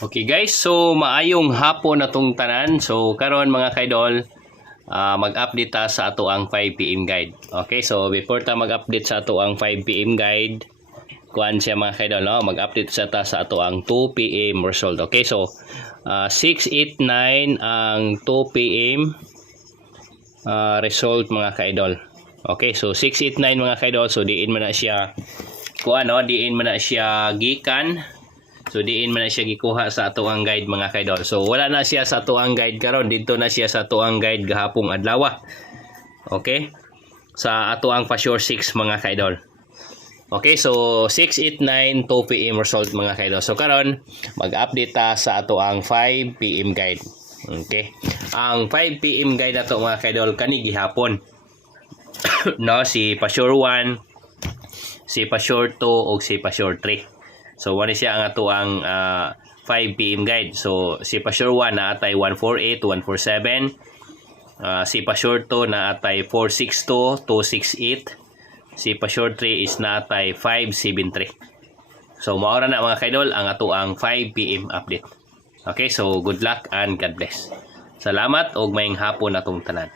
Okay guys, so maayong hapon na tong tanan. So karon mga kaidol, mag-update ta sa ato ang 5 PM guide. Okay, so before ta mag-update sa ato ang 5 PM guide, kuan siya mga kaidol, no? Mag-update sa ta sa ato ang 2 PM result. Okay, so 689 ang 2 PM result mga kaidol. Okay, so 689 mga kaidol, so diin man na siya kuan, no? Diin man na siya gikan. So diin man na siya gikuha sa ato ang guide mga kaidol. So wala na siya sa ato ang guide karon, dito na siya sa ato ang guide gahapong adlaw. Okay? Sa ato ang Pasure 6 mga kaidol. Okay, so 689 2 PM result mga kaidol. So karon mag-update ta sa ato ang 5 PM guide. Okay? Ang 5 PM guide ato mga kaidol kani gihapon. No, si Pasure 1, si Pasure 2 ug si Pasure 3. So, wala siya ang ato ang 5 PM guide. So, si Pasure 1 na atay 148, 147. Si Pasure 2 na atay 462, 268. Si Pasure 3 is na atay 573. So, maura na mga kaidol ang ato ang 5 PM update. Okay, so good luck and God bless. Salamat og maayong hapon atong tanan.